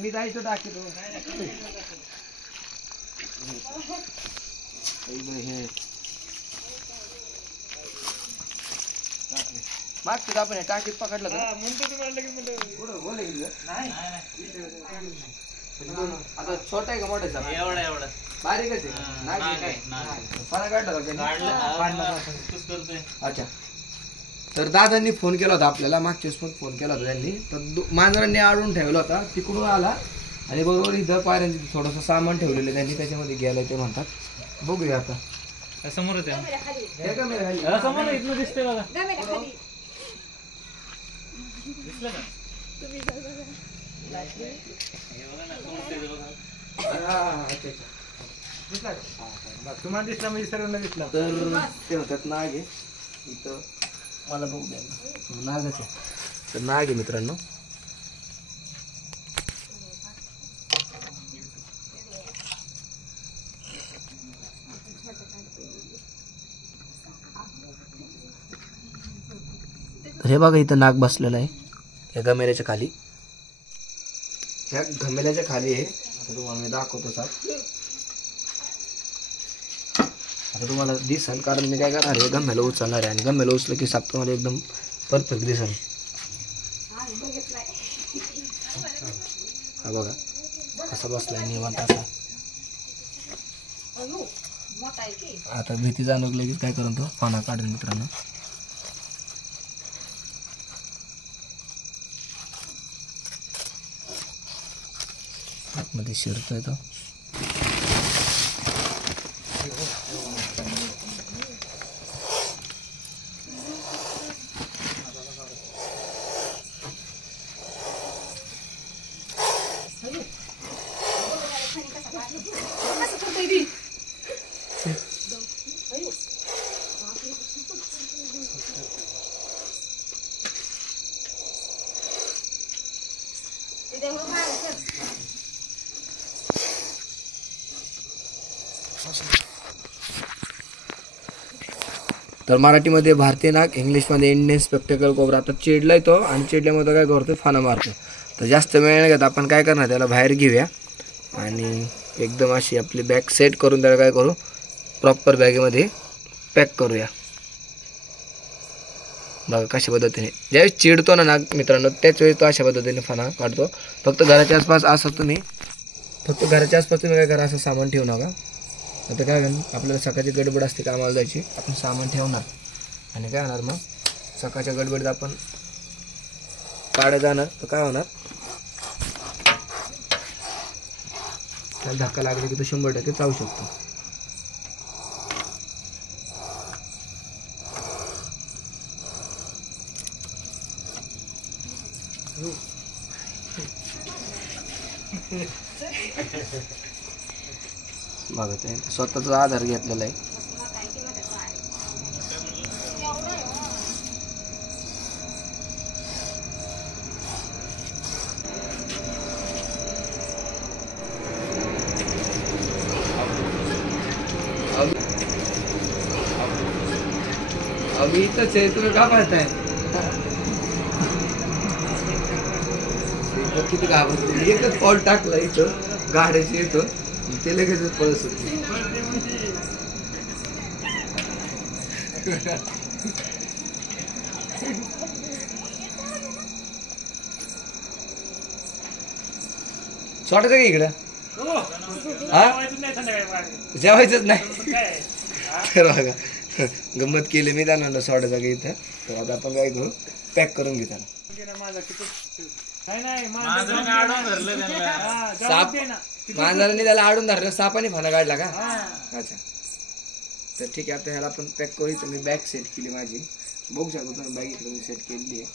मी जायचं टाकीतो हे मागचं आपण टाकीत पकडलं आता छोटा आहे का मोठा एवढा एवढा बारीकच आहे अच्छा. तर दादांनी फोन केला होता आपल्याला मागच्याच पण फोन केला होता त्यांनी. तर मांजरांनी आडून ठेवला होता तिकडून आला आणि बरोबर इथं पायऱ्यांची थोडंसं सामान ठेवलेलं त्यांनी त्याच्यामध्ये गेलं ते म्हणतात. बघूया आता समोर इथलं दिसतंय बघा. तुम्हाला दिसला म्हणजे सर्वांना दिसला. तर ते म्हणतात नाग आहे इथं मला बघू द्या नागच आहे. तर नाग आहे मित्रांनो. हे बघा इथं नाग बसलेलं आहे या घमेल्याच्या खाली. ह्या घमेल्याच्या खाली आहे. आता तुम्हाला मी दाखवतो साप. आता तुम्हाला दिसेल कारण मी काय करणार आहे गम्याला उचलणार आहे आणि गम्याला उचलं की साप तुम्हाला एकदम परफेक्ट दिसेल. हा बघा कसा बसलाय निवांत असा. आता भीती जाणवली की काय करून तो पाना काढेल मित्रांनो. आतमध्ये शिरतोय तो. तर मराठीमध्ये भारतीय नाग, इंग्लिशमध्ये इंडियन स्पेक्टेकल कोब्रा. आता चिडलाय तो आणि चिडल्यामुळे काय करतो फाना मारतो. तर जास्त वेळ नाही घेत आपण काय करणार त्याला बाहेर घेऊया आणि एकदम अशी आपली बॅग सेट करून त्याला काय करू प्रॉपर बॅगेमध्ये पॅक करूया. बघा कशा पद्धतीने ज्यावेळेस चिडतो ना नाग मित्रांनो त्याच वेळेस तो अशा पद्धतीने फाना काढतो. फक्त घराच्या आसपास तुम्ही काय करा असं सामान ठेवू नका. आता काय करणार आपल्याला सकाळची गडबड असते कामाला जायची. आपण सामान ठेवणार आणि काय होणार मग सकाळच्या गडबडीत आपण काढा जाणार तर काय होणार त्याला धक्का लागला की तो 100% चावू शकतो. बघा ते स्वतःचा आधार घेतलेला आहे. अभी इथंच आहे तुम्ही का पाहताय किती घाबरतो. एकच पाऊल टाकलं इथं गाड्याची येतो ते लगेच पळत सुटते. सोडायचं का इकडं जेवायचंच नाही. तर बघा गंमत केली मी त्यांना सोडायचं का इथं. तर आता आपण काय करू पॅक करून घेऊ त्याला. साप मांजराने त्याला आडून धरलं सापाने फाना काढला का. अच्छा तर ठीक आहे आता ह्याला आपण पॅक करू. तर मी बॅग सेट केली माझी बघू शकतो तुम्ही बॅग इकडे मी सेट केलेली आहे.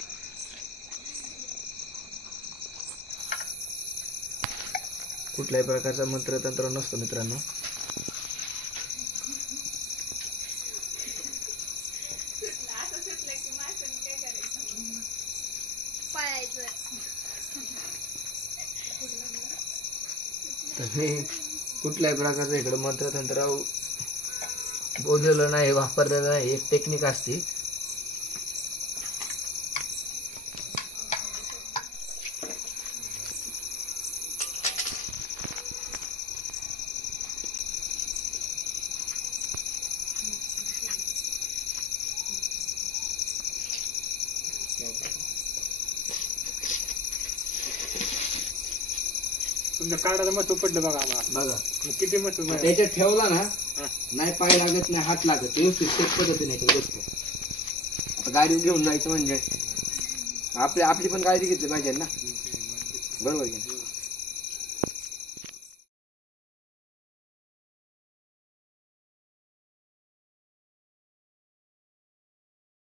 कुठल्याही प्रकारचा मंत्रतंत्र नसतो मित्रांनो. कुठल्याही प्रकारचं इकडे मंत्रतंत्र बोललेलं नाही वापरलेलं नाही. एक टेक्निक असते. तुमच्या कार्डाचं महत्व पडलं बघा आम्हाला. बघा मग किती महत्व मिळालं? त्याच्यात ठेवला ना हा. नाही पाय लागत नाही हात लागत व्यवस्थित सेट पद्धतीने ते गोष्ट. आता गाडी घेऊन जायचं म्हणजे आपली पण काळजी घेतली पाहिजे ना, बरोबर की नाही?